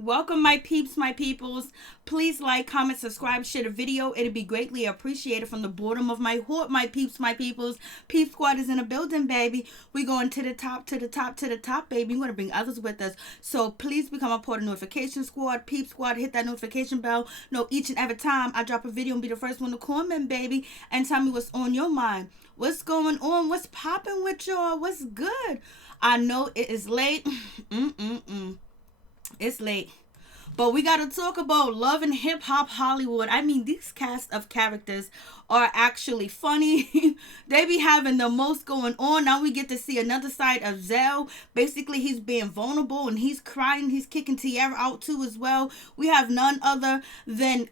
Welcome, my peeps, my peoples. Please like, comment, subscribe, share the video. It'd be greatly appreciated from the bottom of my heart, my peeps, my peoples. Peep Squad is in the building, baby. We going to the top, to the top, to the top, baby. We want to bring others with us. So please become a part of Notification Squad. Peep Squad, hit that notification bell. Know each and every time I drop a video and be the first one to comment, baby. And tell me what's on your mind. What's going on? What's popping with y'all? What's good? I know it is late. It's late. But we got to talk about Love and Hip Hop Hollywood. I mean, these cast of characters are actually funny. They be having the most going on. Now we get to see another side of Zell. Basically, he's being vulnerable and he's crying. He's kicking Teairra out too as well. We have none other than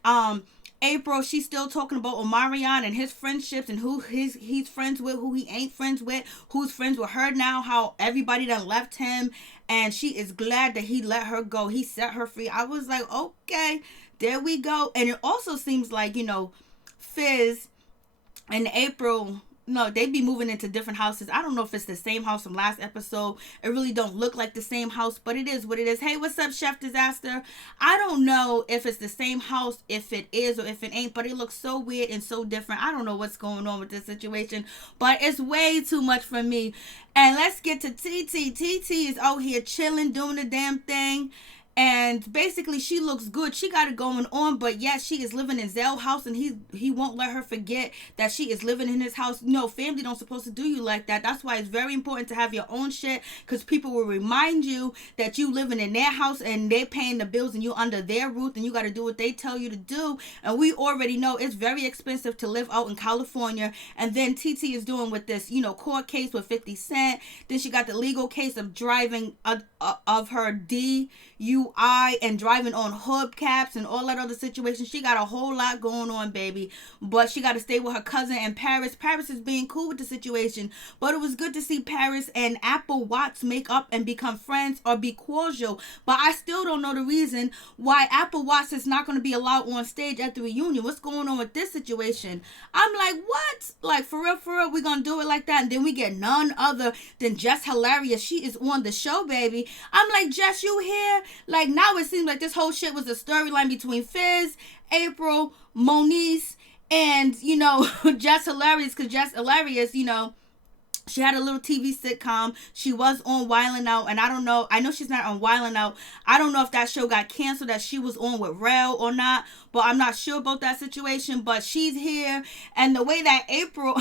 Apryl. She's still talking about Omarion and his friendships and who he's friends with, who he ain't friends with, who's friends with her now, how everybody done left him, and she is glad that he let her go. He set her free. I was like, okay, there we go. And it also seems like, Fizz and Apryl, no, they be moving into different houses. I don't know if it's the same house from last episode. It really don't look like the same house, but it is what it is. Hey, what's up, Chef Disaster? I don't know if it's the same house, if it is or if it ain't, but it looks so weird and so different. I don't know what's going on with this situation, but it's way too much for me. And let's get to TT. TT is out here chilling, doing the damn thing. And basically, she looks good. She got it going on, but yet she is living in Zell's house, and he won't let her forget that she is living in his house. No, family don't supposed to do you like that. That's why it's very important to have your own shit, because people will remind you that you living in their house and they paying the bills and you under their roof, and you got to do what they tell you to do. And we already know it's very expensive to live out in California. And then TT is doing with this, court case with 50 Cent. Then she got the legal case of driving of her DUI and driving on hubcaps and all that other situation. She got a whole lot going on, baby. But she got to stay with her cousin in Paris. Paris is being cool with the situation. But it was good to see Paris and Apple Watts make up and become friends or be cordial. But I still don't know the reason why Apple Watts is not going to be allowed on stage at the reunion. What's going on with this situation? I'm like, what? Like, for real, we going to do it like that? And then we get none other than Jess Hilarious. She is on the show, baby. I'm like, Jess, you here? Like, now it seems like this whole shit was a storyline between Fizz, Apryl, Moniece, and, Jess Hilarious, because Jess Hilarious, she had a little TV sitcom. She was on Wildin' Out, and I don't know. I know she's not on Wildin' Out. I don't know if that show got canceled that she was on with Rel or not, but I'm not sure about that situation. But she's here, and the way that Apryl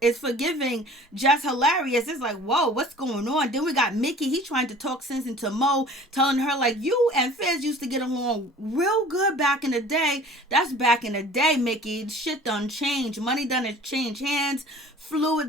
is forgiving Jess Hilarious, it's like, whoa, what's going on? Then we got Mickey. He's trying to talk sense into Mo, telling her, like, you and Fizz used to get along real good back in the day. That's back in the day, Mickey. Shit done changed. Money done change hands.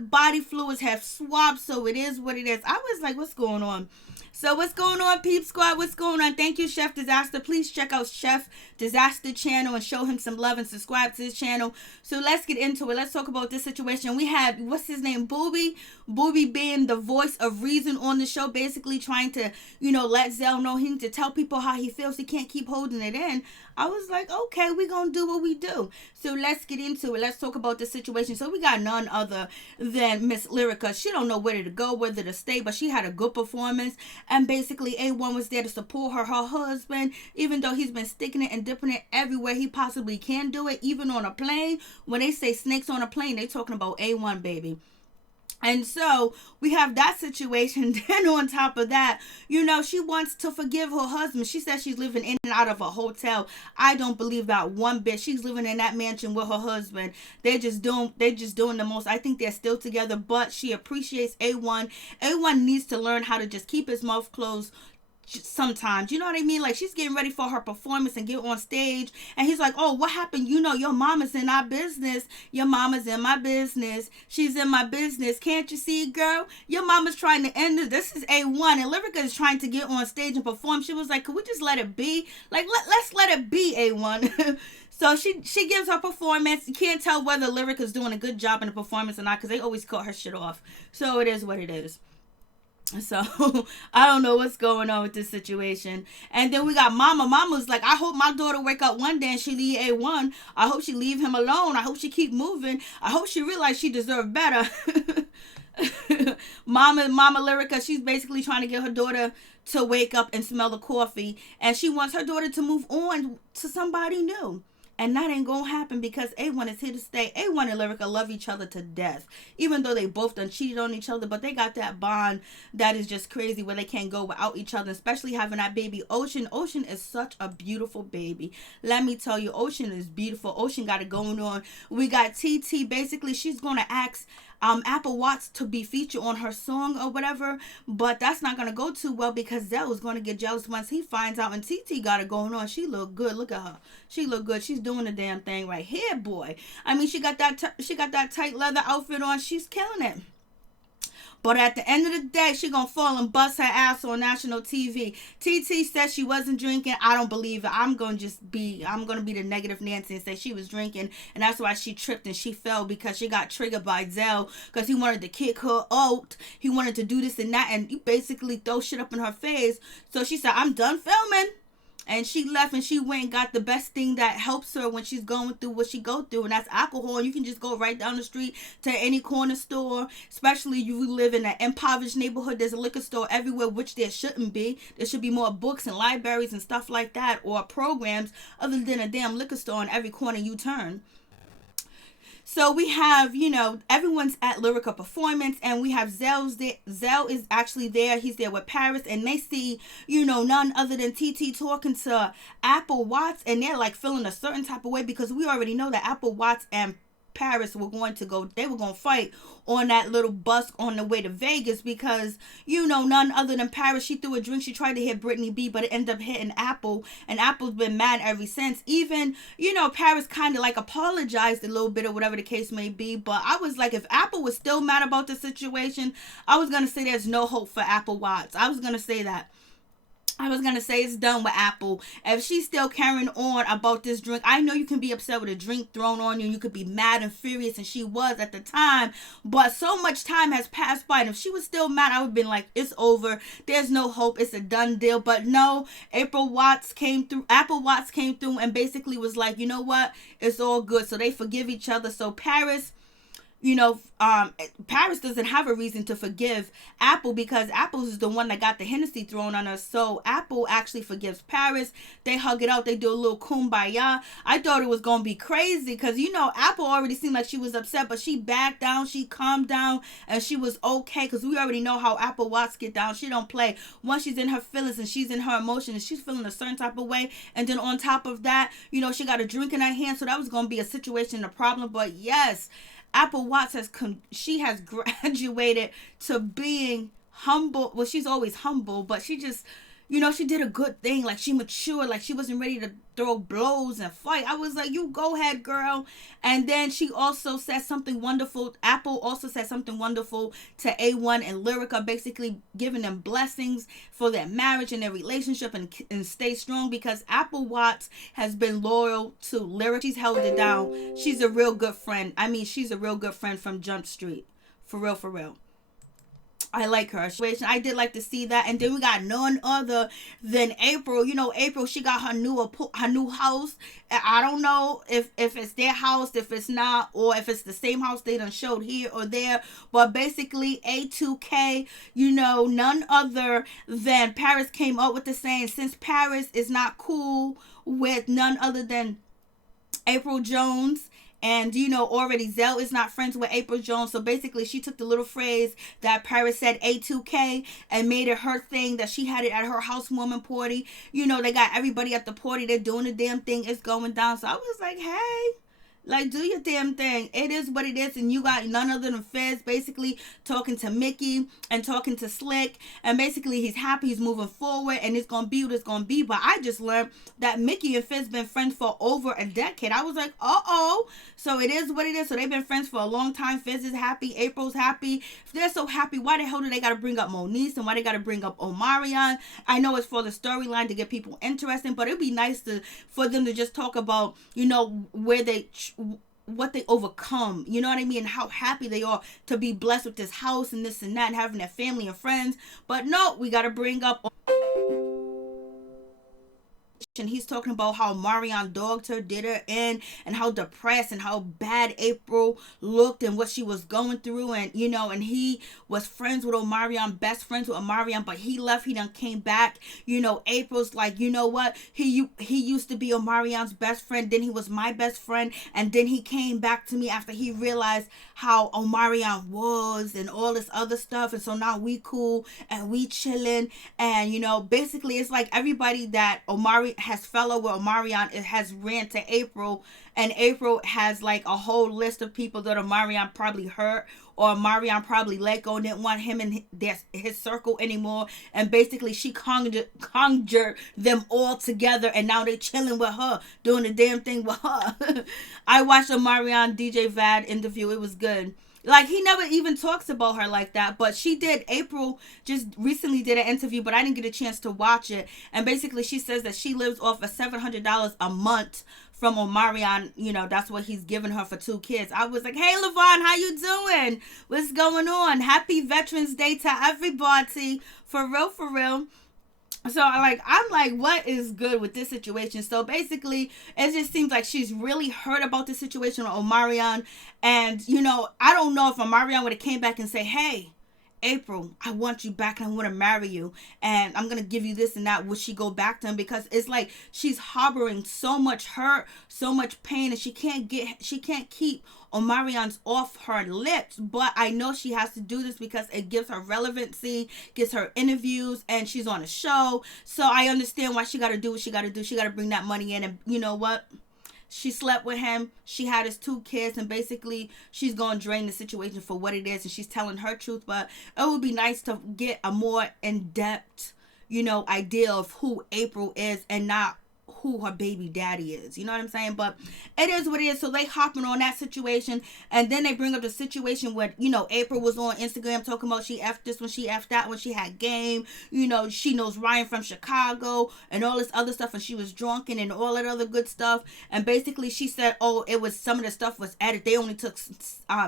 Body fluids have swapped, so it is what it is. I was like, what's going on? So what's going on, Peep Squad? What's going on? Thank you, Chef Disaster. Please check out Chef Disaster channel and show him some love and subscribe to his channel. So let's get into it. Let's talk about this situation. We had, what's his name? Boobie. Boobie being the voice of reason on the show, basically trying to, let Zell know he needs to tell people how he feels. He can't keep holding it in. I was like, okay, we're going to do what we do. So let's get into it. Let's talk about the situation. So we got none other than Miss Lyrica. She don't know where to go, whether to stay, but she had a good performance. And basically, A1 was there to support her husband, even though he's been sticking it and dipping it everywhere he possibly can do it, even on a plane. When they say snakes on a plane, they talking about A1, baby. And so we have that situation. Then on top of that, she wants to forgive her husband. She says she's living in and out of a hotel. I don't believe that one bit. She's living in that mansion with her husband. They're just doing the most. I think they're still together, but she appreciates A1. A1 needs to learn how to just keep his mouth closed sometimes, you know what I mean? Like, she's getting ready for her performance and get on stage, and he's like, oh, what happened? Your mama's in our business. Your mama's in my business. She's in my business. Can't you see, girl? Your mama's trying to end this. This is A1, and Lyrica is trying to get on stage and perform. She was like, could we just let it be? Like, let's let it be, A1. So she gives her performance. You can't tell whether Lyrica's doing a good job in the performance or not, because they always cut her shit off. So it is what it is. So I don't know what's going on with this situation. And then we got Mama. Mama's like, I hope my daughter wake up one day and she leave A1. I hope she leave him alone. I hope she keep moving. I hope she realize she deserves better. Mama Lyrica, she's basically trying to get her daughter to wake up and smell the coffee, and she wants her daughter to move on to somebody new. And that ain't gonna happen because A1 is here to stay. A1 and Lyrica love each other to death. Even though they both done cheated on each other, but they got that bond that is just crazy where they can't go without each other, especially having that baby Ocean. Ocean is such a beautiful baby. Let me tell you, Ocean is beautiful. Ocean got it going on. We got TT. Basically, she's gonna ask Apple Watts to be featured on her song or whatever, but that's not gonna go too well because Zell is gonna get jealous once he finds out. And TT got it going on. She look good. Look at her. She look good. She's doing the damn thing right here, boy. I mean, she got that tight leather outfit on. She's killing it. But at the end of the day, she gonna fall and bust her ass on national TV. TT said she wasn't drinking. I don't believe it. I'm gonna be the negative Nancy and say she was drinking, and that's why she tripped and she fell because she got triggered by Zell because he wanted to kick her out. He wanted to do this and that, and he basically throw shit up in her face. So she said, "I'm done filming." And she left and she went and got the best thing that helps her when she's going through what she go through. And that's alcohol. You can just go right down the street to any corner store. Especially if you live in an impoverished neighborhood. There's a liquor store everywhere, which there shouldn't be. There should be more books and libraries and stuff like that. Or programs other than a damn liquor store on every corner you turn. So we have, everyone's at Lyrica performance, and we have Zell's there. Zell is actually there. He's there with Paris, and they see, none other than TT talking to Apple Watts, and they're like feeling a certain type of way because we already know that Apple Watts and Paris were going to fight on that little bus on the way to Vegas because, none other than Paris, she threw a drink. She tried to hit BrittanyB, but it ended up hitting Apple, and Apple's been mad ever since. Even, Paris kind of like apologized a little bit or whatever the case may be, but I was like, if Apple was still mad about the situation, I was going to say there's no hope for Apple Watts. I was going to say that. I was going to say it's done with Apple. If she's still carrying on about this drink, I know you can be upset with a drink thrown on you and you could be mad and furious, and she was at the time, but so much time has passed by, and if she was still mad, I would have been like, it's over. There's no hope. It's a done deal. But no, Apple Watts came through and basically was like, you know what? It's all good. So they forgive each other. So Paris, Paris doesn't have a reason to forgive Apple because Apple is the one that got the Hennessy thrown on her. So Apple actually forgives Paris. They hug it out. They do a little kumbaya. I thought it was going to be crazy because, Apple already seemed like she was upset, but she backed down. She calmed down and she was okay because we already know how Apple Watts get down. She don't play. Once she's in her feelings and she's in her emotions and she's feeling a certain type of way. And then on top of that, she got a drink in her hand. So that was going to be a situation, a problem. But yes, Apple Watts has graduated to being humble. Well, she's always humble, but she just, she did a good thing. Like, she matured. Like, she wasn't ready to throw blows and fight. I was like, you go ahead, girl. And then she also said something wonderful. Apple also said something wonderful to A1 and Lyrica, basically giving them blessings for their marriage and their relationship and stay strong because Apple Watts has been loyal to Lyrica. She's held it down. She's a real good friend. I mean, she's a real good friend from Jump Street. For real, for real. I like her. I did like to see that. And then we got none other than Apryl. Apryl, she got her new house. I don't know if it's their house, if it's not, or if it's the same house they done showed here or there. But basically, A2K, none other than Paris came up with the saying, since Paris is not cool with none other than Apryl Jones. And, already Zell is not friends with Apryl Jones. So basically, she took the little phrase that Paris said, A2K, and made it her thing that she had it at her housewarming party. They got everybody at the party. They're doing the damn thing. It's going down. So I was like, hey, like, do your damn thing. It is what it is. And you got none other than Fizz basically talking to Mickey and talking to Slick. And basically, he's happy. He's moving forward. And it's going to be what it's going to be. But I just learned that Mickey and Fizz been friends for over a decade. I was like, uh-oh. So it is what it is. So they've been friends for a long time. Fizz is happy. April's happy. If they're so happy, why the hell do they got to bring up Moniece? And why they got to bring up Omarion? I know it's for the storyline to get people interested. But it'd be nice for them to just talk about, what they overcome, you know what I mean, and how happy they are to be blessed with this house and this and that and having their family and friends. But no, we got to bring up and he's talking about how Marion dogged her, did her in, and how depressed and how bad Apryl looked and what she was going through. And and he was friends with Omarion, best friends with Omarion, but he left. He done came back. Apryl's like, you know what, he used to be Omarion's best friend, then he was my best friend, and then he came back to me after he realized how Omarion was and all this other stuff. And so now we cool and we chilling. And basically it's like everybody that Omari has fellow with Omarion, it has ran to Apryl, and Apryl has like a whole list of people that Omarion probably hurt or Omarion probably let go and didn't want him in his circle anymore. And basically she conjured them all together, and now they chilling with her, doing the damn thing with her. I watched Omarion DJ Vad interview. It was good. Like, he never even talks about her like that, but she did. Apryl just recently did an interview, but I didn't get a chance to watch it. And basically she says that she lives off of $700 a month from Omarion. That's what he's giving her for 2 kids. I was like, hey, Levon, how you doing? What's going on? Happy Veterans Day to everybody. For real, for real. So I'm like, what is good with this situation? So basically, it just seems like she's really hurt about the situation with Omarion. And, I don't know if Omarion would have came back and say, hey, Apryl, I want you back and I want to marry you and I'm going to give you this and that. Would she go back to him? Because it's like she's harboring so much hurt, so much pain, and she can't keep Omarion's off her lips. But I know she has to do this because it gives her relevancy, gets her interviews, and she's on a show. So I understand why she got to do what she got to do. She got to bring that money in. And you know what? She slept with him. She had his 2 kids, and basically she's going to drain the situation for what it is, and she's telling her truth. But it would be nice to get a more in-depth, idea of who Apryl is and not who her baby daddy is. You know what I'm saying? But it is what it is. So they hopping on that situation, and then they bring up the situation where Apryl was on Instagram talking about she effed this one, she effed that one, she had game, she knows Ryan from Chicago and all this other stuff, and she was drunken and all that other good stuff. And basically she said, oh, it was, some of the stuff was edited, they only took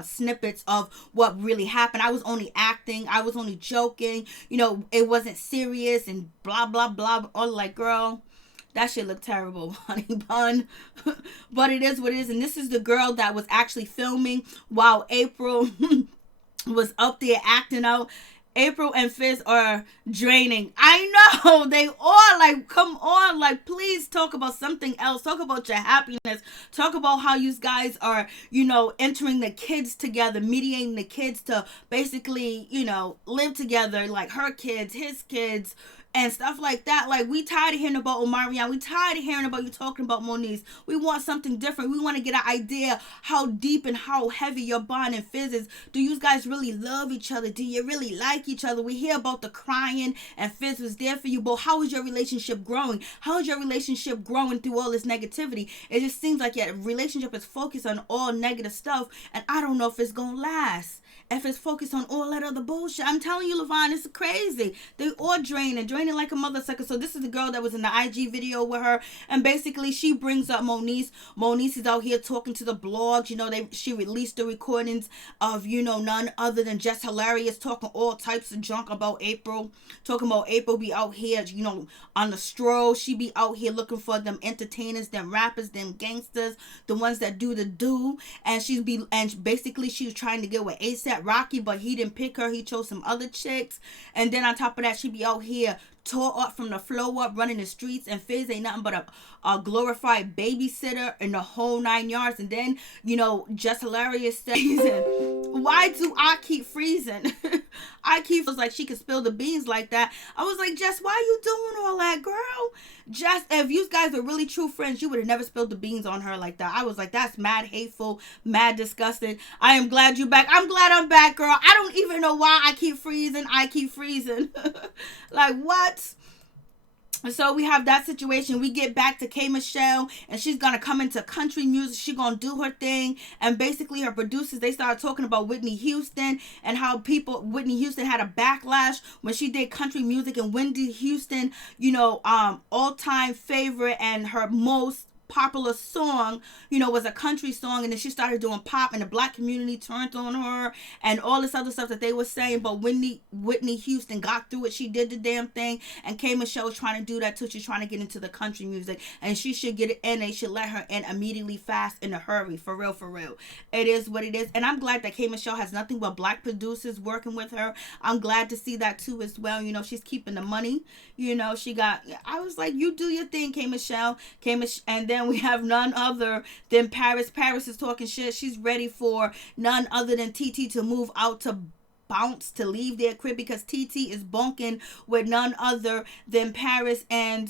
snippets of what really happened. I was only acting, I was only joking, it wasn't serious and blah blah blah. All like, girl, that shit looked terrible, honey bun. But it is what it is. And this is the girl that was actually filming while Apryl was up there acting out. Apryl and Fizz are draining. I know. They all like, come on. Like, please talk about something else. Talk about your happiness. Talk about how you guys are, entering the kids together, mediating the kids to basically, live together. Like her kids, his kids, and stuff like that. Like, we tired of hearing about Omarion. We tired of hearing about you talking about Moniece. We want something different. We want to get an idea how deep and how heavy your bond and Fizz is. Do you guys really love each other? Do you really like each other? We hear about the crying and Fizz was there for you, but how is your relationship growing? How is your relationship growing through all this negativity? It just seems like your relationship is focused on all negative stuff, and I don't know if it's gonna last. If it's focused on all that other bullshit, I'm telling you, Levon, it's crazy. They all draining like a mother sucker. So this is the girl that was in the IG video with her, and basically she brings up Moniece. Moniece is out here talking to the blogs. She released the recordings of none other than Just Hilarious talking all types of junk about Apryl, talking about Apryl be out here, on the stroll. She be out here looking for them entertainers, them rappers, them gangsters, the ones that do the do, and basically she was trying to get with ASAP Rocky, but he didn't pick her. He chose some other chicks. And then on top of that, she be out here tore up from the flow up, running the streets, and Fizz ain't nothing but a glorified babysitter in the whole 9 yards. And then, Just Hilarious says, why do I keep freezing? I keep feels like she could spill the beans like that. I was like, Jess, why you doing all that, girl? Jess, if you guys were really true friends, you would have never spilled the beans on her like that. I was like, that's mad hateful, mad disgusting. I am glad you back. I'm glad I'm back, girl. I don't even know why I keep freezing. Like, what? So we have that situation. We get back to K. Michelle, and she's going to come into country music. She's going to do her thing. And basically her producers, they started talking about Whitney Houston and how Whitney Houston had a backlash when she did country music. And Whitney Houston, all-time favorite and her most popular song, was a country song, and then she started doing pop, and the black community turned on her and all this other stuff that they were saying. But Whitney Houston got through it. She did the damn thing, and K Michelle was trying to do that too. She's trying to get into the country music, and she should get it in. They should let her in immediately, fast, in a hurry. For real, for real. It is what it is, and I'm glad that K Michelle has nothing but black producers working with her. I'm glad to see that too as well. She's keeping the money. I was like, you do your thing, K Michelle. And then we have none other than Paris. Paris is talking shit. She's ready for none other than TT to move out to bounce, to leave their crib, because TT is bunking with none other than Paris and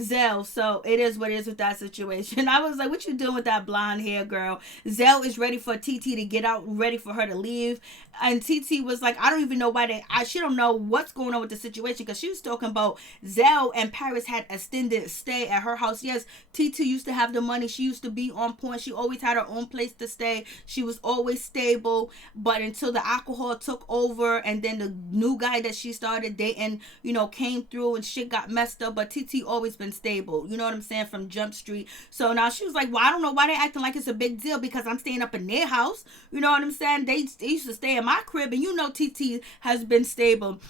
Zell. So it is what it is with that situation. I was like, what you doing with that blonde hair, girl? Zell is ready for TT to get out, ready for her to leave, and TT was like, I don't even know why she don't know what's going on with the situation, because she was talking about Zell and Paris had extended stay at her house. Yes, TT used to have the money. She used to be on point. She always had her own place to stay. She was always stable, but until the alcohol took over, and then the new guy that she started dating, came through and shit got messed up. But TT always been stable, you know what I'm saying, from Jump Street. So now she was like, well, I don't know why they acting like it's a big deal, because I'm staying up in their house, you know what I'm saying. They used to stay in my crib, and TT has been stable.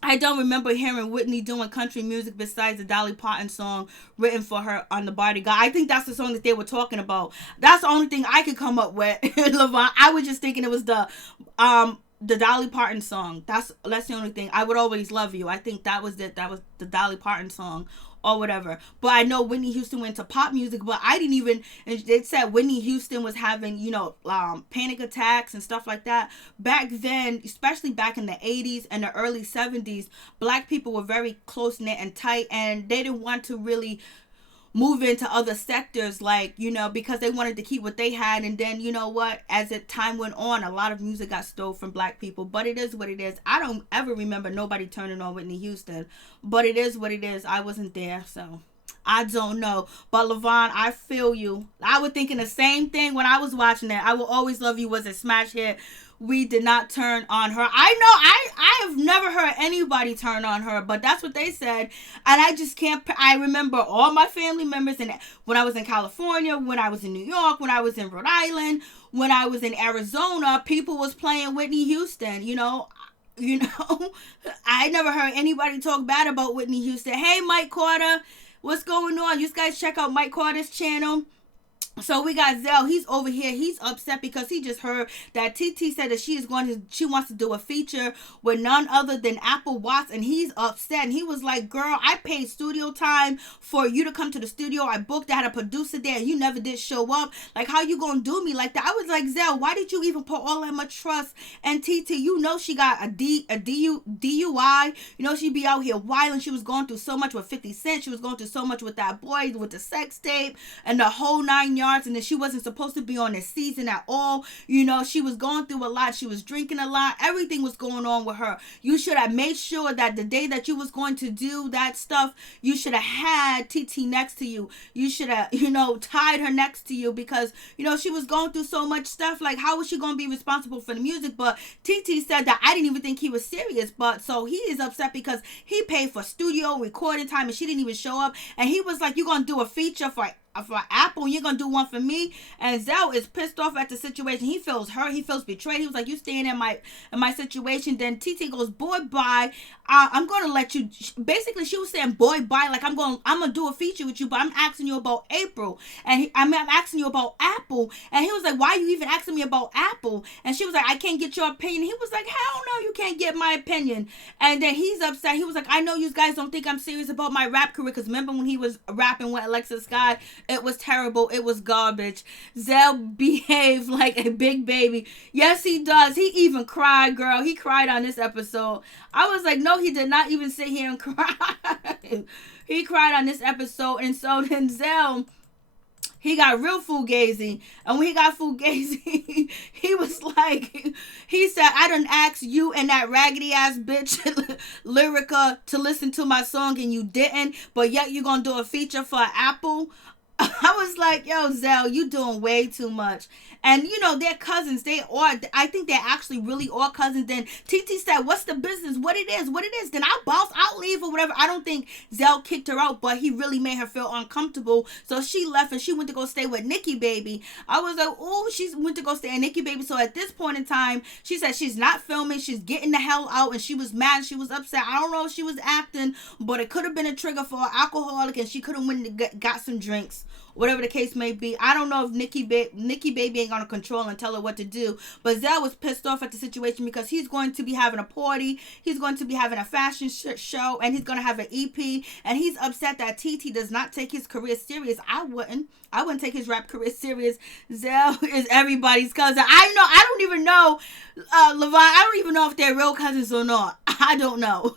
I don't remember hearing Whitney doing country music besides the Dolly Parton song written for her on The Bodyguard. I think that's the song that they were talking about. That's the only thing I could come up with. Levon, I was just thinking it was the Dolly Parton song. That's the only thing. I Would Always Love You. I think that was it. That was the Dolly Parton song or whatever. But I know Whitney Houston went to pop music, but I didn't even, and they said Whitney Houston was having, panic attacks and stuff like that. Back then, especially back in the 80s and the early 70s, black people were very close-knit and tight, and they didn't want to really move into other sectors, because they wanted to keep what they had. And then, as time went on, a lot of music got stole from black people. But it is what it is. I don't ever remember nobody turning on Whitney Houston, but it is what it is. I wasn't there, so I don't know. But Levon, I feel you. I was thinking the same thing when I was watching it. I Will Always Love You was a smash hit. We did not turn on her. I know I have never heard anybody turn on her, but that's what they said. And I just can't. I remember all my family members, and when I was in California, when I was in New York, when I was in Rhode Island, when I was in Arizona, people was playing Whitney Houston. I never heard anybody talk bad about Whitney Houston. Hey, Mike Carter, what's going on? You guys check out Mike Carter's channel. So we got Zell. He's over here. He's upset because he just heard that TT said that she wants to do a feature with none other than Apple Watts, and he's upset. And he was like, girl, I paid studio time for you to come to the studio. I booked, I had a producer there, and you never did show up. Like, how you gonna do me like that? I was like, Zell, why did you even put all that much trust in TT? She got a DUI. She be out here wilding. She was going through so much with 50 Cent. She was going through so much with that boy, with the sex tape, and the whole 9 yards. And then she wasn't supposed to be on this season at all. She was going through a lot. She was drinking a lot. Everything was going on with her. You should have made sure that the day that you was going to do that stuff, you should have had TT next to you. You should have, tied her next to you, because, she was going through so much stuff. Like, how was she going to be responsible for the music? But TT said that I didn't even think he was serious. But so he is upset because he paid for studio recording time and she didn't even show up. And he was like, you're going to do a feature for Apple, you're gonna do one for me. And Zell is pissed off at the situation. He feels hurt. He feels betrayed. He was like, you staying in my situation. Then TT goes, boy, bye. I'm gonna let you. Basically, she was saying, boy, bye. Like, I'm gonna do a feature with you, but I'm asking you about Apryl, and I'm asking you about Apple. And he was like, why are you even asking me about Apple? And she was like, I can't get your opinion. He was like, hell no, you can't get my opinion. And then he's upset. He was like, I know you guys don't think I'm serious about my rap career, because remember when he was rapping with Alexa Sky? It was terrible. It was garbage. Zell behaved like a big baby. Yes, he does. He even cried, girl. He cried on this episode. I was like, no, he did not even sit here and cry. He cried on this episode. And so then Zell, he got real fugazi. And when he got fugazi, he was like, he said, I done asked you and that raggedy ass bitch Lyrica to listen to my song and you didn't, but yet you gonna do a feature for Apple. I was like, yo, Zell, you doing way too much. And you know, they're cousins. They are, I think they're actually really all cousins. Then TT said, what's the business? What it is. Then I'll bounce, I'll leave or whatever. I don't think Zell kicked her out, but he really made her feel uncomfortable. So she left and she went to go stay with Nikki Baby. I was like, oh, she went to go stay with Nikki Baby. So at this point in time, she said she's not filming. She's getting the hell out. And she was mad. She was upset. I don't know if she was acting, but it could have been a trigger for an alcoholic and she could have went and got some drinks. Whatever the case may be. I don't know if Nikki Baby ain't gonna control and tell her what to do. But Zell was pissed off at the situation because he's going to be having a party. He's going to be having a fashion show. And he's going to have an EP. And he's upset that TT does not take his career serious. I wouldn't take his rap career serious. Zell is everybody's cousin. I don't even know, Levine. I don't even know if they're real cousins or not. I don't know.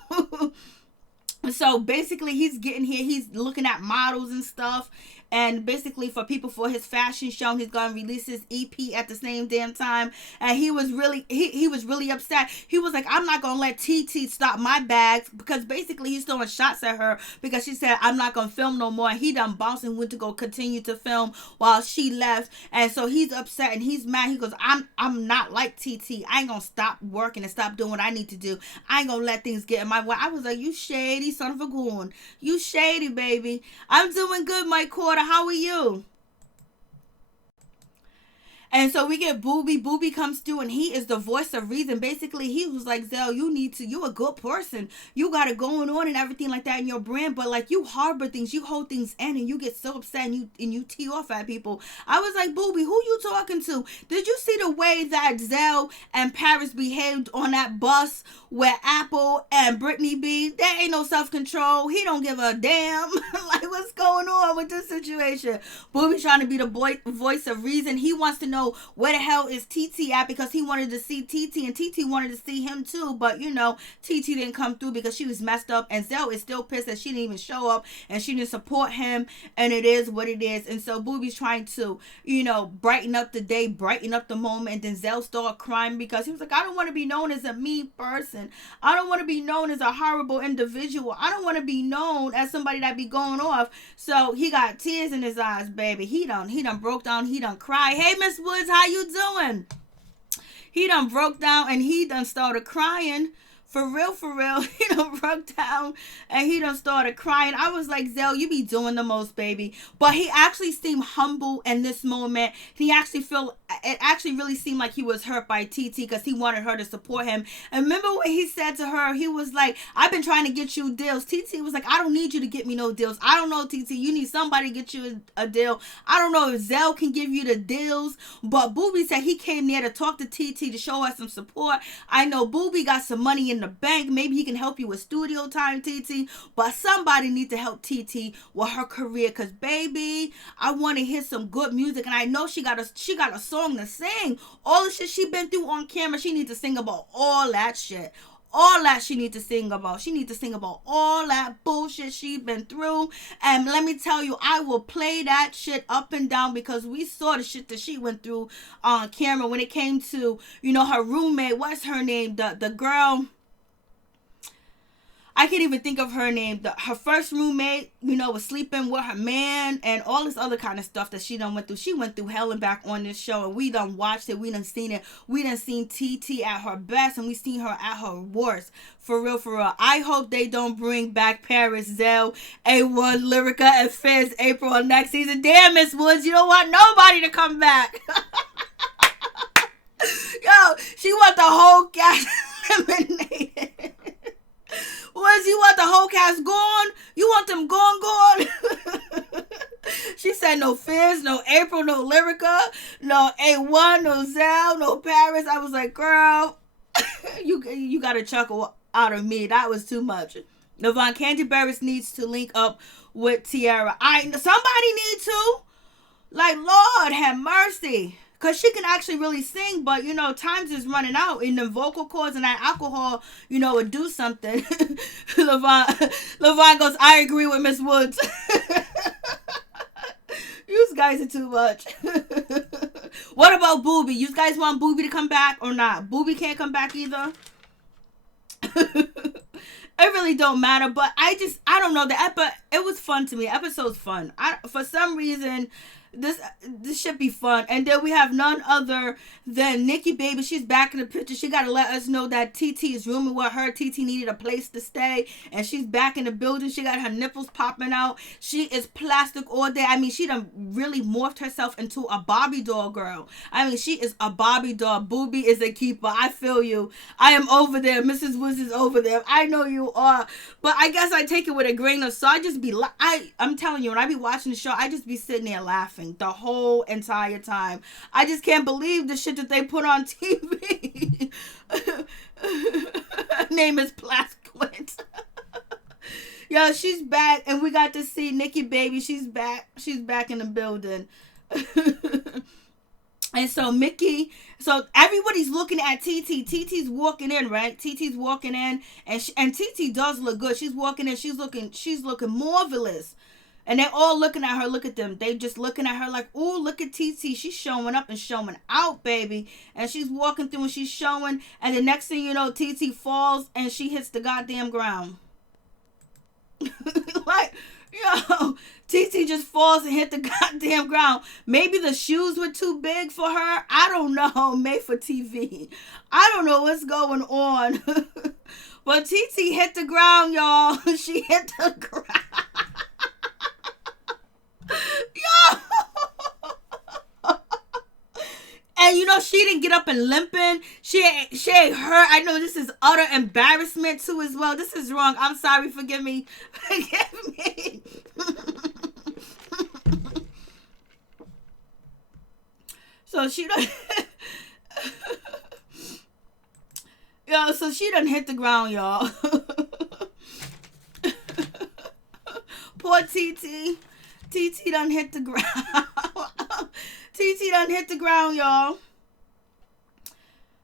So basically he's getting here. He's looking at models and stuff. And basically for people for his fashion show, he's going to release his EP at the same damn time. And he was really, he was really upset. He was like, I'm not going to let TT stop my bags, because basically he's throwing shots at her because she said, I'm not going to film no more. And he done bounced and went to go continue to film while she left. And so he's upset and he's mad. He goes, I'm not like TT. I ain't going to stop working and stop doing what I need to do. I ain't going to let things get in my way. I was like, you shady son of a goon. You shady, baby. I'm doing good, Mike Quarter. How are you? And so we get Boobie. Boobie comes through and he is the voice of reason. Basically, he was like, Zell, you're a good person. You got it going on and everything like that in your brand. But like, you harbor things, you hold things in and you get so upset and you tee off at people. I was like, Boobie, who you talking to? Did you see the way that Zell and Paris behaved on that bus with Apryl and BrittanyB? There ain't no self-control. He don't give a damn. Like, what's going on with this situation? Boobie trying to be the voice of reason. He wants to know where the hell is TT at, because he wanted to see TT and TT wanted to see him too, but you know, TT didn't come through because she was messed up, and Zell is still pissed that she didn't even show up and she didn't support him, and it is what it is. And so Boobie's trying to, you know, brighten up the day, brighten up the moment, and then Zell started crying because he was like, I don't want to be known as a mean person. I don't want to be known as a horrible individual. I don't want to be known as somebody that be going off. So he got tears in his eyes, baby. He done broke down. He done cried. Hey, Miss Woods, how you doing? He done broke down and he done started crying. For real, he done broke down and he done started crying. I was like, Zell, you be doing the most, baby. But he actually seemed humble in this moment. It actually really seemed like he was hurt by TT because he wanted her to support him. And remember what he said to her? He was like, I've been trying to get you deals. TT was like, I don't need you to get me no deals. I don't know, TT. You need somebody to get you a deal. I don't know if Zell can give you the deals. But Boobie said he came there to talk to TT to show us some support. I know Boobie got some money in the bank. Maybe he can help you with studio time, TT. But somebody needs to help TT with her career, because baby, I want to hear some good music, and I know she got a song to sing. All the shit she been through on camera, she needs to sing about all that shit. All that she needs to sing about. She needs to sing about all that bullshit she been through. And let me tell you, I will play that shit up and down, because we saw the shit that she went through on camera when it came to, you know, her roommate. What's her name? The girl, I can't even think of her name. Her first roommate, you know, was sleeping with her man and all this other kind of stuff that she done went through. She went through hell and back on this show, and we done watched it. We done seen it. We done seen TT at her best, and we seen her at her worst. For real. I hope they don't bring back Paris, Zell, A1, Lyrica, and Fizz, Apryl next season. Damn, Miss Woods, you don't want nobody to come back. Yo, she want the whole cast eliminated. Was you want the whole cast gone? You want them gone? She said no Fizz, no Apryl, no Lyrica, no A1, no Zell, no Paris. I was like, girl, you got a chuckle out of me. That was too much. Navon Candy Barris needs to link up with Teairra. Somebody need to. Like, Lord have mercy. Because she can actually really sing, but, you know, times is running out. And the vocal cords and that alcohol, you know, would do something. Levine goes, I agree with Miss Woods. You guys are too much. What about Boobie? You guys want Boobie to come back or not? Boobie can't come back either. It really don't matter, but I don't know. It was fun to me. The episode's fun. For some reason, this should be fun. And then we have none other than Nikki Baby. She's back in the picture. She got to let us know that TT is rooming with her. TT needed a place to stay, and she's back in the building. She got her nipples popping out. She is plastic all day. I mean, she done really morphed herself into a Barbie doll girl. I mean, she is a Barbie doll. Boobie is a keeper. I feel you. I am over there. Mrs. Woods is over there. I know you are. But I guess I take it with a grain of salt. I just be I'm telling you, when I be watching the show, I just be sitting there laughing the whole entire time. I just can't believe the shit that they put on TV. Her name is Plasquint. Yo, she's back, and we got to see Nikki Baby. She's back. She's back in the building. And so everybody's looking at TT. TT's walking in, right? TT's walking in, and TT does look good. She's walking in. She's looking marvelous. And they're all looking at her. Look at them. They just looking at her like, ooh, look at TT. She's showing up and showing out, baby. And she's walking through and she's showing. And the next thing you know, TT falls and she hits the goddamn ground. Like, yo, TT just falls and hit the goddamn ground. Maybe the shoes were too big for her. I don't know. Made for TV. I don't know what's going on. But TT hit the ground, y'all. She hit the ground. Yo! And you know, she didn't get up and limping. She ain't hurt. I know this is utter embarrassment too as well. This is wrong. I'm sorry. Forgive me. Forgive me. So she done yo, so she done hit the ground, y'all. Poor TT. TT done hit the ground. TT done hit the ground, y'all.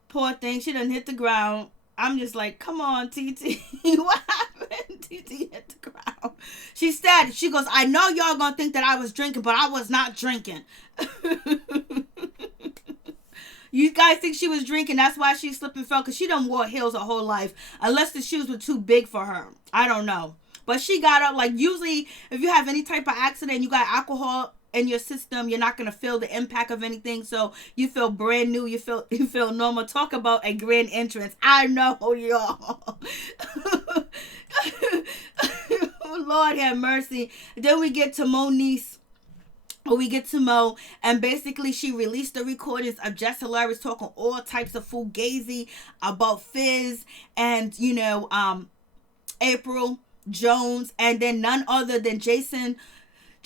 Poor thing. She done hit the ground. I'm just like, come on, TT. What happened? TT hit the ground. She said, she goes, I know y'all gonna think that I was drinking, but I was not drinking. You guys think she was drinking. That's why she slipped and fell, because she done wore heels her whole life. Unless the shoes were too big for her. I don't know. But she got up. Like, usually, if you have any type of accident, you got alcohol in your system, you're not going to feel the impact of anything. So, you feel brand new. You feel normal. Talk about a grand entrance. I know, y'all. Lord have mercy. Then we get to Moniece. We get to Mo, and basically she released the recordings of Jess Hilarious talking all types of fugazi about Fizz and, you know, Apryl Jones, and then none other than Jason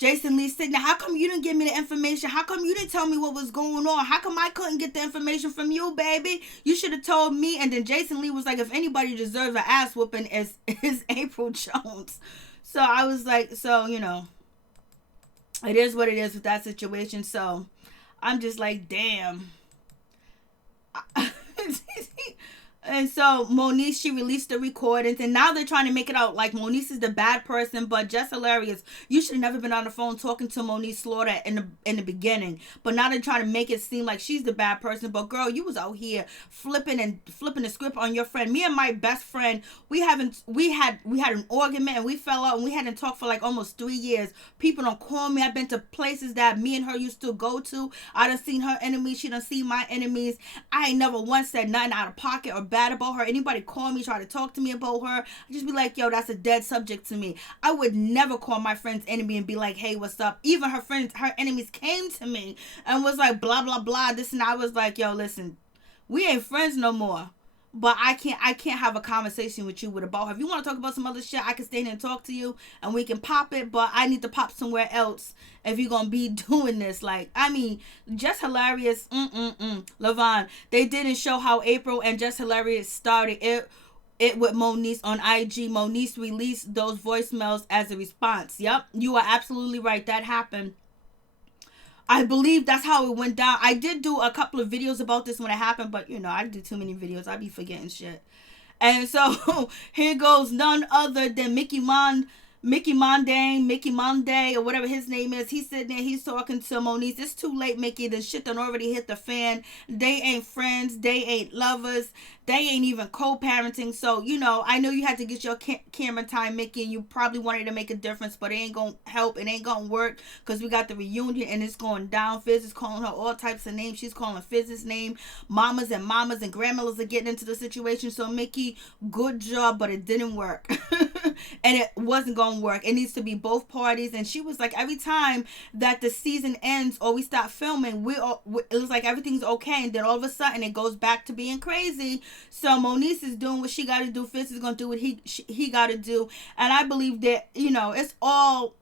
Lee said, now how come you didn't give me the information? How come you didn't tell me what was going on? How come I couldn't get the information from you, baby? You should have told me. And then Jason Lee was like, if anybody deserves an ass whooping, it's Apryl Jones. So I was like, so, you know, it is what it is with that situation. So I'm just like, damn. And so Moniece, she released the recordings, and now they're trying to make it out like Moniece is the bad person, but Jess Hilarious, you should have never been on the phone talking to Moniece Slaughter in the beginning. But now they're trying to make it seem like she's the bad person. But girl, you was out here flipping the script on your friend. Me and my best friend, we had an argument and we fell out and we hadn't talked for like almost 3 years. People don't call me. I've been to places that me and her used to go to. I done seen her enemies. She done seen my enemies. I ain't never once said nothing out of pocket or bad about her. Anybody call me, try to talk to me about her, I just be like, yo, that's a dead subject to me. I would never call my friend's enemy and be like, hey, what's up? Even her enemies came to me and was like, blah, blah, blah, this, and I was like, yo, listen, we ain't friends no more. But I can't have a conversation with you about her. If you want to talk about some other shit, I can stay here and talk to you and we can pop it, but I need to pop somewhere else if you're going to be doing this. Like, I mean, Jess Hilarious, Levon, they didn't show how Apryl and Jess Hilarious started it with Moniece on IG. Moniece released those voicemails as a response. Yep, you are absolutely right. That happened. I believe that's how it went down. I did do a couple of videos about this when it happened, but you know, I do too many videos. I be forgetting shit. And so here goes none other than Mickey Monday, or whatever his name is. He's sitting there, he's talking to Moniece. It's too late, Mickey. The shit done already hit the fan. They ain't friends. They ain't lovers. They ain't even co-parenting. So, you know, I know you had to get your camera time, Mickey, and you probably wanted to make a difference, but it ain't gonna help. It ain't gonna work because we got the reunion and it's going down. Fizz is calling her all types of names. She's calling Fizz's name. Mamas and grandmothers are getting into the situation. So, Mickey, good job, but it didn't work. And it wasn't gonna work. It needs to be both parties. And she was like, every time that the season ends or we stop filming, it looks like everything's okay, and then all of a sudden it goes back to being crazy. So Moniece is doing what she got to do. Fizz is gonna do what he got to do. And I believe that, you know, it's all,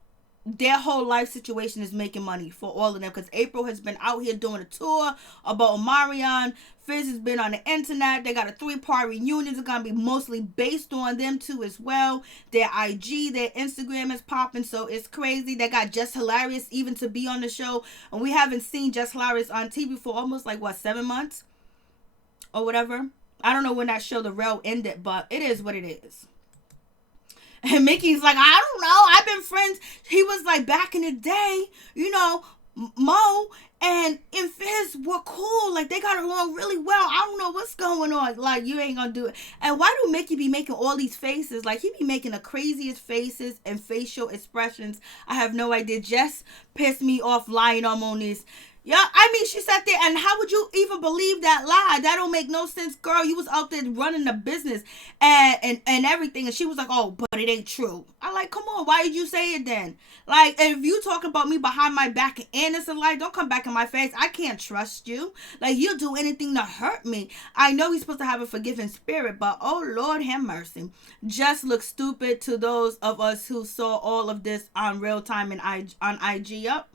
their whole life situation is making money for all of them, because Apryl has been out here doing a tour about Omarion. Fizz has been on the internet. They got a 3-part reunion. It's gonna be mostly based on them two as well. Their IG, their Instagram is popping, so it's crazy. They got Just Hilarious even to be on the show, and we haven't seen Just Hilarious on TV for almost like 7 months or whatever. I don't know when that show The Real ended, but it is what it is. And Mickey's like, I don't know. I've been friends. He was like, back in the day, you know, Mo and Fizz were cool. Like, they got along really well. I don't know what's going on. Like, you ain't gonna do it. And why do Mickey be making all these faces? Like, he be making the craziest faces and facial expressions. I have no idea. Just pissed me off lying on Moniece. Yeah, I mean, she sat there, and how would you even believe that lie? That don't make no sense, girl. You was out there running the business and everything, and she was like, oh, but it ain't true. I like, come on, why did you say it then? Like, if you talking about me behind my back and innocent, like, don't come back in my face. I can't trust you. Like, you'll do anything to hurt me. I know he's supposed to have a forgiving spirit, but oh, Lord have mercy. Just look stupid to those of us who saw all of this on real time and on IG up.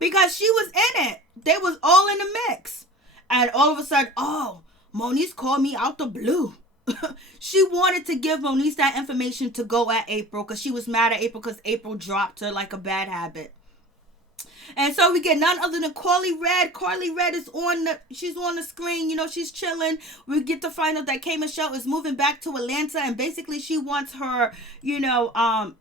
Because she was in it. They was all in the mix. And all of a sudden, oh, Moniece called me out the blue. She wanted to give Moniece that information to go at Apryl, because she was mad at Apryl because Apryl dropped her like a bad habit. And so we get none other than Carly Red. Carly Red is she's on the screen, you know, she's chilling. We get to find out that K. Michelle is moving back to Atlanta, and basically she wants her, you know,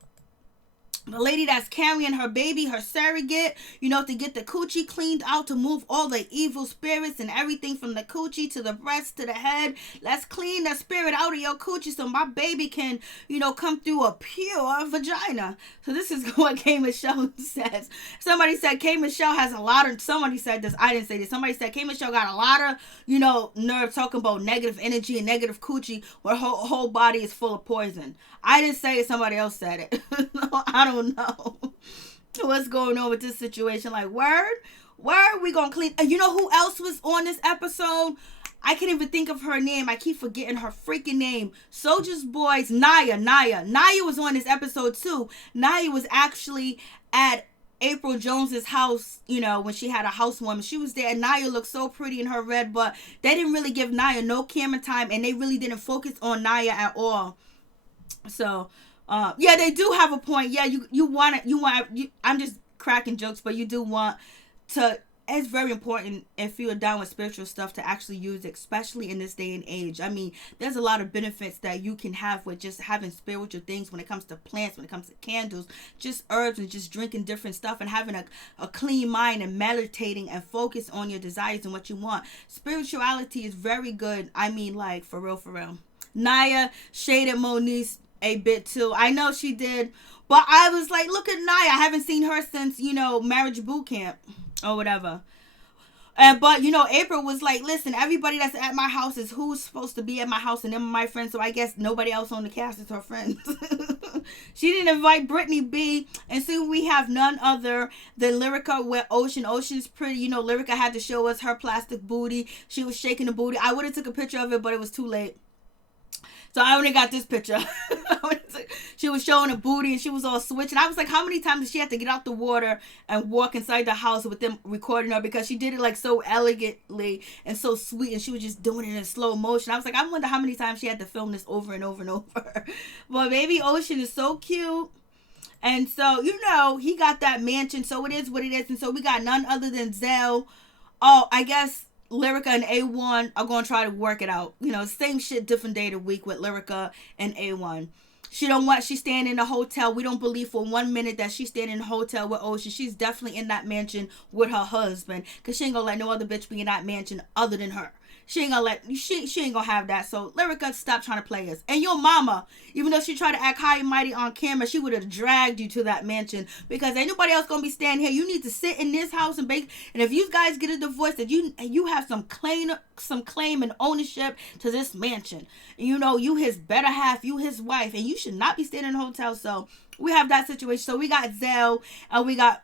the lady that's carrying her baby, her surrogate, you know, to get the coochie cleaned out, to move all the evil spirits and everything from the coochie to the breast to the head. Let's clean the spirit out of your coochie so my baby can, you know, come through a pure vagina. So this is what K. Michelle says. Somebody said K. Michelle has a lot of, somebody said this, I didn't say this. Somebody said K. Michelle got a lot of, you know, nerve talking about negative energy and negative coochie where her whole body is full of poison. I didn't say it, somebody else said it. No, I don't know what's going on with this situation. Like, word, we gonna clean. You know who else was on this episode? I can't even think of her name. I keep forgetting her freaking name. Soulja's Boys, Naya was on this episode too. Naya was actually at Apryl Jones's house, you know, when she had a housewarming. She was there, and Naya looked so pretty in her red, but they didn't really give Naya no camera time, and they really didn't focus on Naya at all. So, yeah, they do have a point. Yeah, I'm just cracking jokes, but you do want to, it's very important if you're down with spiritual stuff to actually use it, especially in this day and age. I mean, there's a lot of benefits that you can have with just having spiritual things when it comes to plants, when it comes to candles, just herbs, and just drinking different stuff and having a clean mind and meditating and focus on your desires and what you want. Spirituality is very good. I mean, like, for real. Naya shaded Moniece a bit too. I know she did, but I was like, look at Naya. I haven't seen her since, you know, Marriage Boot Camp or whatever. But, you know, Apryl was like, listen, everybody that's at my house is who's supposed to be at my house, and them are my friends, so I guess nobody else on the cast is her friends. She didn't invite BrittanyB, and soon we have none other than Lyrica with Ocean. Ocean's pretty. You know, Lyrica had to show us her plastic booty. She was shaking the booty. I would have took a picture of it, but it was too late. So I only got this picture. She was showing a booty and she was all switching. I was like, how many times did she have to get out the water and walk inside the house with them recording her? Because she did it like so elegantly and so sweet, and she was just doing it in slow motion. I was like, I wonder how many times she had to film this over and over and over. But baby Ocean is so cute. And so, you know, he got that mansion. So it is what it is. And so we got none other than Zell. Oh, I guess Lyrica and A1 are going to try to work it out. You know, same shit, different day of the week with Lyrica and A1. She's staying in a hotel. We don't believe for 1 minute that she's staying in a hotel with Ocean. She's definitely in that mansion with her husband, because she ain't going to let no other bitch be in that mansion other than her. She ain't gonna she ain't gonna have that. So Lyrica, stop trying to play us. And your mama, even though she tried to act high and mighty on camera, she would have dragged you to that mansion, because ain't nobody else gonna be standing here. You need to sit in this house and bake. And if you guys get a divorce, that you have some claim and ownership to this mansion. You know, you his better half, you his wife, and you should not be staying in a hotel. So we have that situation. So we got Zell and we got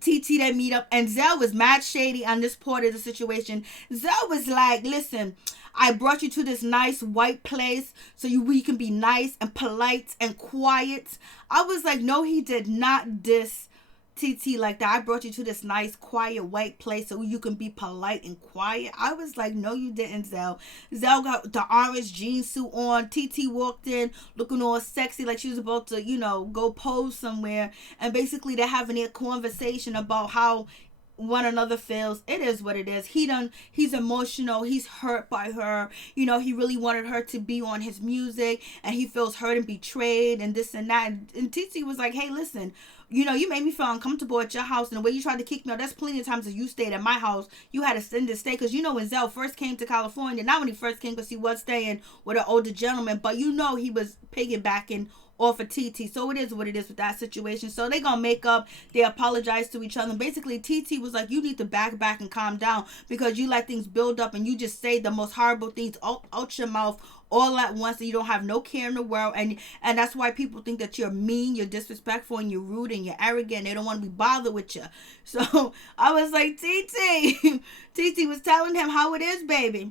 TT, they meet up, and Zell was mad shady on this part of the situation. Zell was like, listen, I brought you to this nice white place so we can be nice and polite and quiet. I was like, no, he did not diss TT like that. I brought you to this nice quiet white place so you can be polite and quiet. I was like, no, you didn't, Zell. Zell got the orange jean suit on. TT walked in looking all sexy, like she was about to, you know, go pose somewhere. And basically they're having a conversation about how one another feels. It is what it is. He's emotional. He's hurt by her. You know, he really wanted her to be on his music, and he feels hurt and betrayed and this and that. And TT was like, hey, listen, you know, you made me feel uncomfortable at your house, and the way you tried to kick me out, that's plenty of times that you stayed at my house. You had to send to stay, because you know when Zell first came to California, not when he first came, because he was staying with an older gentleman, but you know he was piggybacking off of TT. So it is what it is with that situation. So they gonna make up. They apologize to each other. And basically TT was like, you need to back and calm down, because you let things build up and you just say the most horrible things out your mouth all at once, and you don't have no care in the world, and that's why people think that you're mean, you're disrespectful, and you're rude, and you're arrogant. They don't want to be bothered with you. So I was like, TT TT was telling him how it is, baby.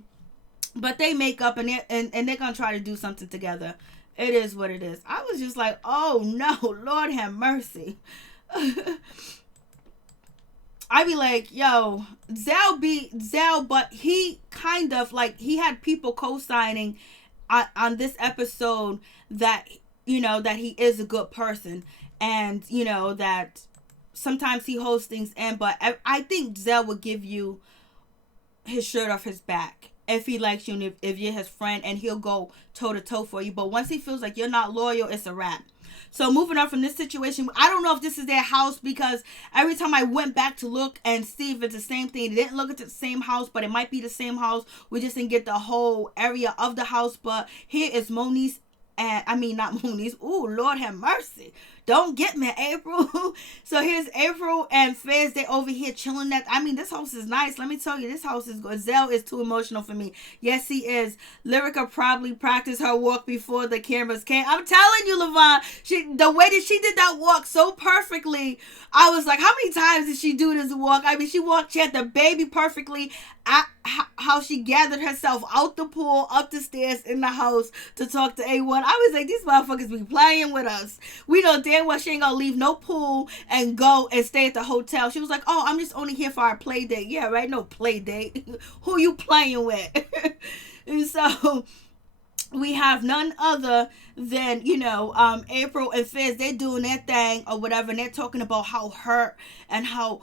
But they make up, and they're gonna try to do something together. It is what it is. I was just like, oh no, Lord have mercy. I be like, yo, Zell, but he kind of like, he had people co-signing on this episode that, you know, that he is a good person, and you know that sometimes he holds things in, but I think Zell would give you his shirt off his back if he likes you, and if you're his friend, and he'll go toe to toe for you. But once he feels like you're not loyal, it's a wrap. So moving on from this situation, I don't know if this is their house, because every time I went back to look and see if it's the same thing, it didn't look at the same house, but it might be the same house. We just didn't get the whole area of the house. But here is Moniece, and I mean not Moniece. Ooh, Lord have mercy. Don't get me, Apryl. So here's Apryl and Fizz. They over here chilling. I mean, this house is nice. Let me tell you, this house is good. Zell is too emotional for me. Yes, he is. Lyrica probably practiced her walk before the cameras came. I'm telling you, Levon, the way that she did that walk so perfectly, I was like, how many times did she do this walk? I mean, she had the baby perfectly. How she gathered herself out the pool, up the stairs in the house to talk to A1. I was like, these motherfuckers be playing with us. We know damn well she ain't gonna leave no pool and go and stay at the hotel. She was like, oh, I'm just only here for our play date. Yeah, right? No play date. Who you playing with? And so we have none other than, you know, Apryl and Fizz. They're doing their thing or whatever, and they're talking about how hurt and how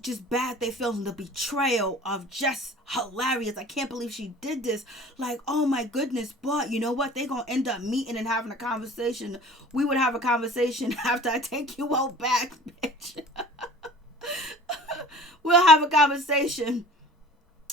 just bad they feel, and the betrayal of just hilarious. I can't believe she did this. Like, oh my goodness. But you know what? They gonna end up meeting and having a conversation. We would have a conversation after I take you out back, bitch. We'll have a conversation.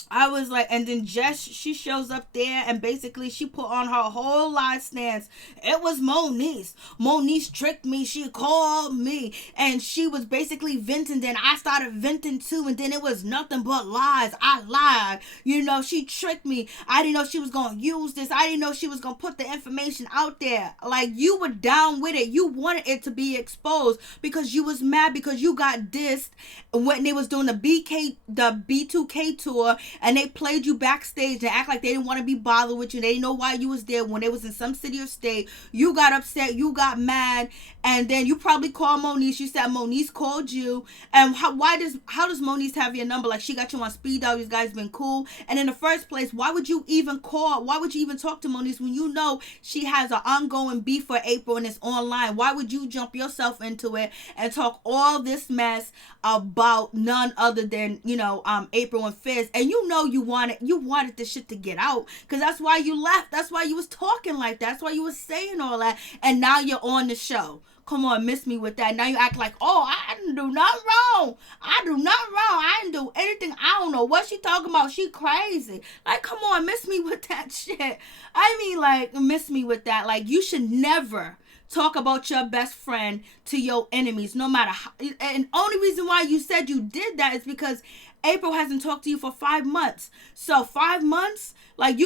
I was like, and then Jess, she shows up there, and basically she put on her whole live stance. It was Moniece. Moniece tricked me. She called me, and she was basically venting. Then I started venting too, and then it was nothing but lies. I lied. You know, she tricked me. I didn't know she was going to use this. I didn't know she was going to put the information out there. Like, you were down with it. You wanted it to be exposed because you was mad because you got dissed when they was doing the B2K tour. And they played you backstage and act like they didn't want to be bothered with you. They didn't know why you was there when they was in some city or state. You got upset. You got mad. And then you probably called Moniece. You said Moniece called you. And how does Moniece have your number? Like, she got you on speed dial. You guys been cool. And in the first place, why would you even call? Why would you even talk to Moniece when you know she has an ongoing beef for Apryl and it's online? Why would you jump yourself into it and talk all this mess about none other than, you know, Apryl and Fizz? And you know you wanted this shit to get out, because that's why you left. That's why you was talking like that. That's why you was saying all that. And now you're on the show. Come on, miss me with that. Now you act like, oh, I didn't do nothing wrong. I do nothing wrong. I didn't do anything. I don't know what she talking about. She crazy. Like, come on, miss me with that shit. I mean, like, miss me with that. Like, you should never talk about your best friend to your enemies, no matter how. And only reason why you said you did that is because Apryl hasn't talked to you for 5 months. So 5 months, like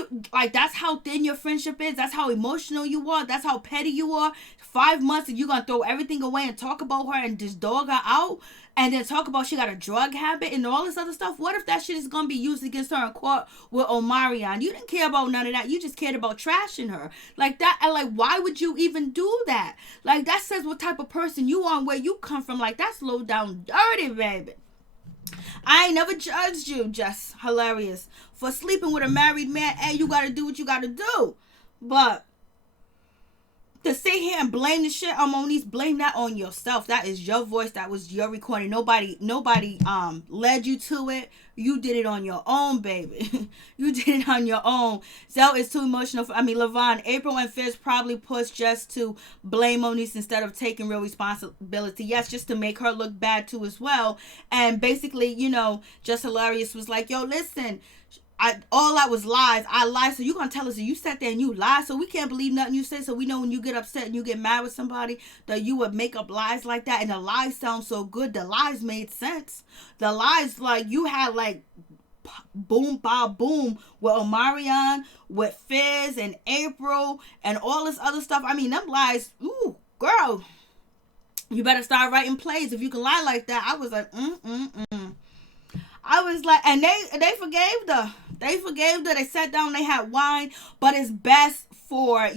that's how thin your friendship is. That's how emotional you are. That's how petty you are. 5 months and you're gonna throw everything away and talk about her and just dog her out, and then talk about she got a drug habit and all this other stuff. What if that shit is gonna be used against her in court with Omarion? You didn't care about none of that. You just cared about trashing her like that. And like, why would you even do that? Like, that says what type of person you are and where you come from. Like, that's low down dirty, baby. I ain't never judged you, just hilarious, for sleeping with a married man. Hey, you gotta do what you gotta do. But to sit here and blame the shit on Moniece, blame that on yourself. That is your voice. That was your recording. Nobody led you to it. You did it on your own, baby. You did it on your own. Zell is too emotional. Levon, Apryl and Fizz probably pushed just to blame Moniece instead of taking real responsibility. Yes, just to make her look bad too as well. And basically, Just Hilarious was like, yo, listen, all that was lies. I lied. So you gonna tell us that you sat there and you lied? So we can't believe nothing you say. So we know when you get upset and you get mad with somebody that you would make up lies like that. And the lies sound so good. The lies made sense. The lies, like, you had like boom, ba, boom with Omarion, with Fizz and Apryl and all this other stuff. I mean, them lies. Ooh, girl, you better start writing plays if you can lie like that. I was like, I was like, and they forgave her. They forgave her. They sat down, they had wine. But it's best for,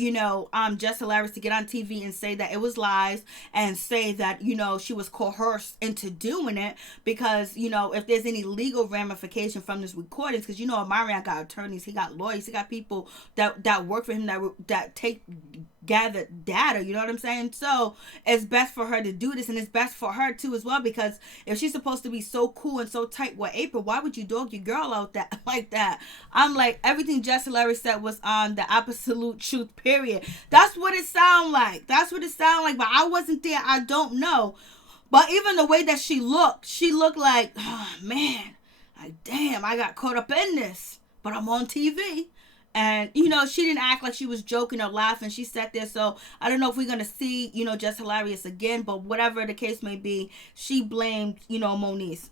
Just Hilarious to get on TV and say that it was lies and say that, she was coerced into doing it because, if there's any legal ramification from this recordings, because, Marion got attorneys, he got lawyers, he got people that work for him that gather data, you know what I'm saying? So it's best for her to do this, and it's best for her too as well, because if she's supposed to be so cool and so tight with Apryl, why would you dog your girl out that like that? I'm like, everything Just Hilarious said was on the absolute truth, period. That's what it sound like. That's what it sound like. But I wasn't there. I don't know. But even the way that she looked like, oh man, like, damn, I got caught up in this. But I'm on TV. And, she didn't act like she was joking or laughing. She sat there. So I don't know if we're going to see, Just Hilarious again. But whatever the case may be, she blamed, Moniece.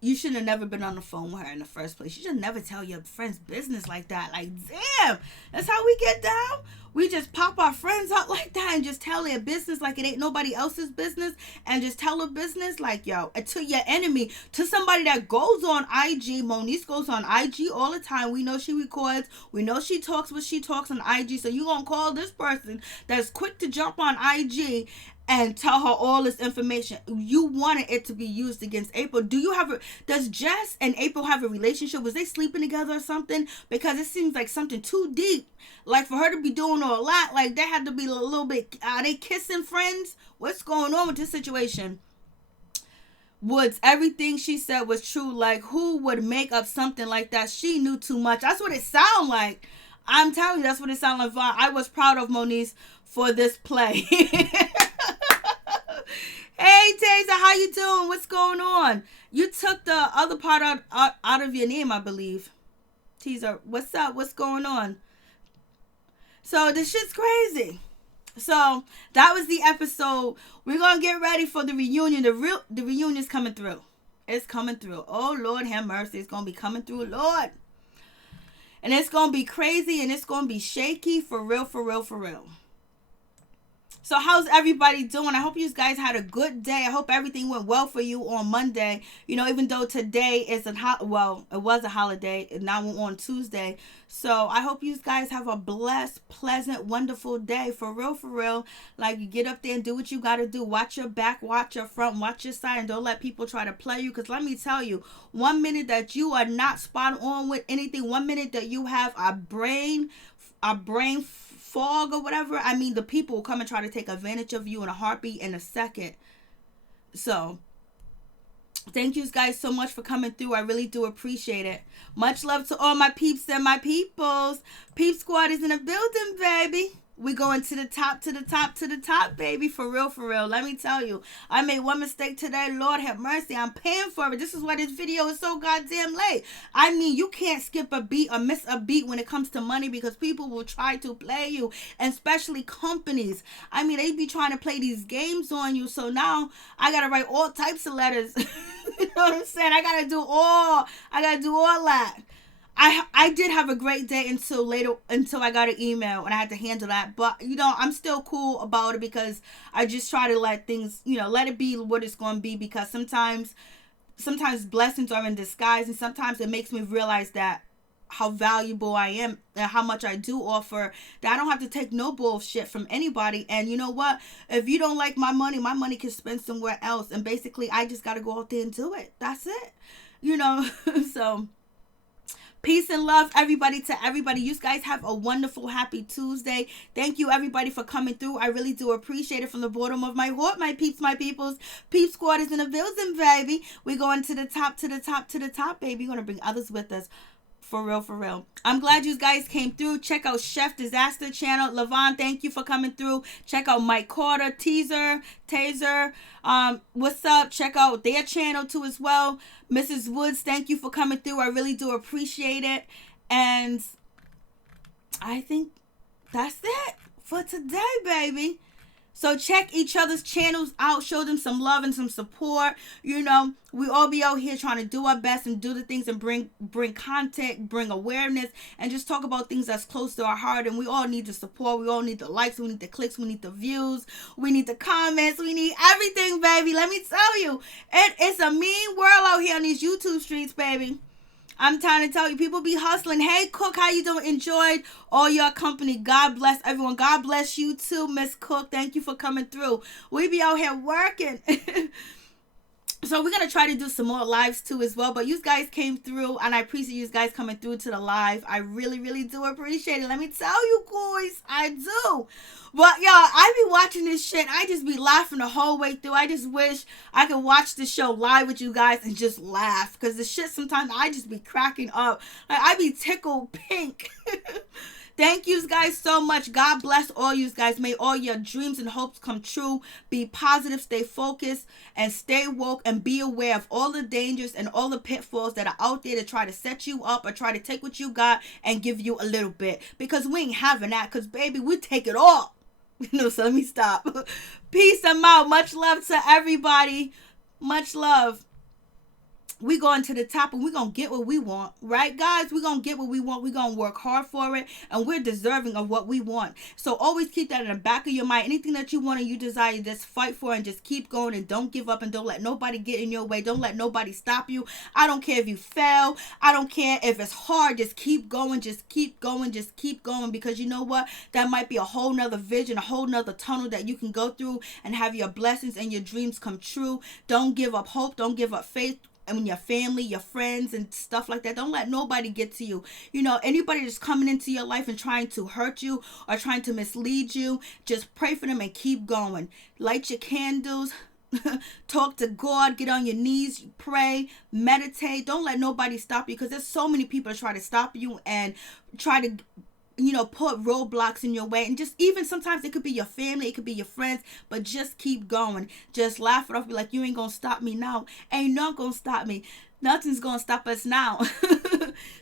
You should have never been on the phone with her in the first place. You should never tell your friend's business like that. Like, damn, that's how we get down? We just pop our friends out like that and just tell their business like it ain't nobody else's business, and just tell her business like, yo, to your enemy, to somebody that goes on IG. Moniece goes on IG all the time. We know she records. We know she talks what she talks on IG. So you gonna call this person that's quick to jump on IG and tell her all this information? You wanted it to be used against Apryl. Does Jess and Apryl have a relationship? Was they sleeping together or something? Because it seems like something too deep. Like, for her to be doing all that, like, they had to be a little bit, are they kissing friends? What's going on with this situation? Woods, everything she said was true. Like, who would make up something like that? She knew too much. That's what it sounded like. I'm telling you, that's what it sounded like. Vaughn, I was proud of Moniece for this play. Hey, Taser, how you doing? What's going on? You took the other part out of your name, I believe. Teaser, what's up? What's going on? So this shit's crazy. So that was the episode. We're gonna get ready for the reunion. The reunion's coming through. It's coming through. Oh Lord, have mercy. It's gonna be coming through, Lord. And it's gonna be crazy, and it's gonna be shaky, for real, for real, for real. So how's everybody doing? I hope you guys had a good day. I hope everything went well for you on Monday. Even though today is it was a holiday, and now we're on Tuesday. So I hope you guys have a blessed, pleasant, wonderful day. For real, for real. Like, you get up there and do what you got to do. Watch your back, watch your front, watch your side, and don't let people try to play you. Because let me tell you, 1 minute that you are not spot on with anything, 1 minute that you have a brain fog or whatever, the people will come and try to take advantage of you in a heartbeat, in a second. So thank you guys so much for coming through. I really do appreciate it. Much love to all my peeps and my peoples. Peep Squad is in the building, baby. We going to the top, to the top, to the top, baby. For real, for real. Let me tell you. I made one mistake today. Lord have mercy. I'm paying for it. This is why this video is so goddamn late. I mean, you can't skip a beat or miss a beat when it comes to money because people will try to play you, and especially companies. I mean, they be trying to play these games on you. So now I got to write all types of letters. You know what I'm saying? I got to do all that. I did have a great day until I got an email and I had to handle that. But, you know, I'm still cool about it because I just try to let things, you know, let it be what it's going to be, because sometimes blessings are in disguise, and sometimes it makes me realize that how valuable I am and how much I do offer, that I don't have to take no bullshit from anybody. And you know what? If you don't like my money can spend somewhere else. And basically, I just got to go out there and do it. That's it. You know, so... Peace and love, everybody, to everybody. You guys have a wonderful, happy Tuesday. Thank you, everybody, for coming through. I really do appreciate it from the bottom of my heart, my peeps, my peoples. Peep squad is in the building, baby. We're going to the top, to the top, to the top, baby. We're going to bring others with us. For real, for real. I'm glad you guys came through. Check out Chef Disaster channel. Levon, thank you for coming through. Check out Mike Carter, Taser. What's up? Check out their channel too as well. Mrs. Woods, thank you for coming through. I really do appreciate it. And I think that's it for today, baby. So check each other's channels out. Show them some love and some support. You know, we all be out here trying to do our best and do the things and bring content, bring awareness, and just talk about things that's close to our heart. And we all need the support. We all need the likes. We need the clicks. We need the views. We need the comments. We need everything, baby. Let me tell you, it's a mean world out here on these YouTube streets, baby. I'm trying to tell you, people be hustling. Hey, Cook, how you doing? Enjoyed all your company. God bless everyone. God bless you too, Miss Cook. Thank you for coming through. We be out here working. So we're going to try to do some more lives too as well. But you guys came through, and I appreciate you guys coming through to the live. I really, really do appreciate it. Let me tell you, guys, I do. But, y'all, I be watching this shit. I just be laughing the whole way through. I just wish I could watch the show live with you guys and just laugh. Because the shit sometimes I just be cracking up. Like, I be tickled pink. Thank you guys so much. God bless all you guys. May all your dreams and hopes come true. Be positive, stay focused, and stay woke, and be aware of all the dangers and all the pitfalls that are out there to try to set you up or try to take what you got and give you a little bit. Because we ain't having that, because, baby, we take it all. No, so let me stop. Peace and out. Much love to everybody. Much love. We going to the top, and we're going to get what we want. Right, guys? We're going to get what we want. We're going to work hard for it, and we're deserving of what we want. So always keep that in the back of your mind. Anything that you want and you desire, just fight for it and just keep going, and don't give up, and don't let nobody get in your way. Don't let nobody stop you. I don't care if you fail. I don't care if it's hard. Just keep going. Just keep going. Just keep going, because you know what? That might be a whole nother vision, a whole nother tunnel that you can go through and have your blessings and your dreams come true. Don't give up hope. Don't give up faith. And when your family, your friends, and stuff like that, don't let nobody get to you. You know, anybody that's coming into your life and trying to hurt you or trying to mislead you, just pray for them and keep going. Light your candles. Talk to God. Get on your knees. Pray. Meditate. Don't let nobody stop you, because there's so many people that try to stop you and try to, you know, put roadblocks in your way. And just even sometimes it could be your family, it could be your friends, but just keep going. Just laugh it off. Be like, you ain't gonna stop me now. Ain't not gonna stop me. Nothing's gonna stop us now.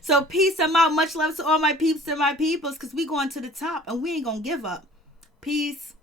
So peace and out. Much love to all my peeps and my peoples, because we going to the top and we ain't gonna give up. Peace.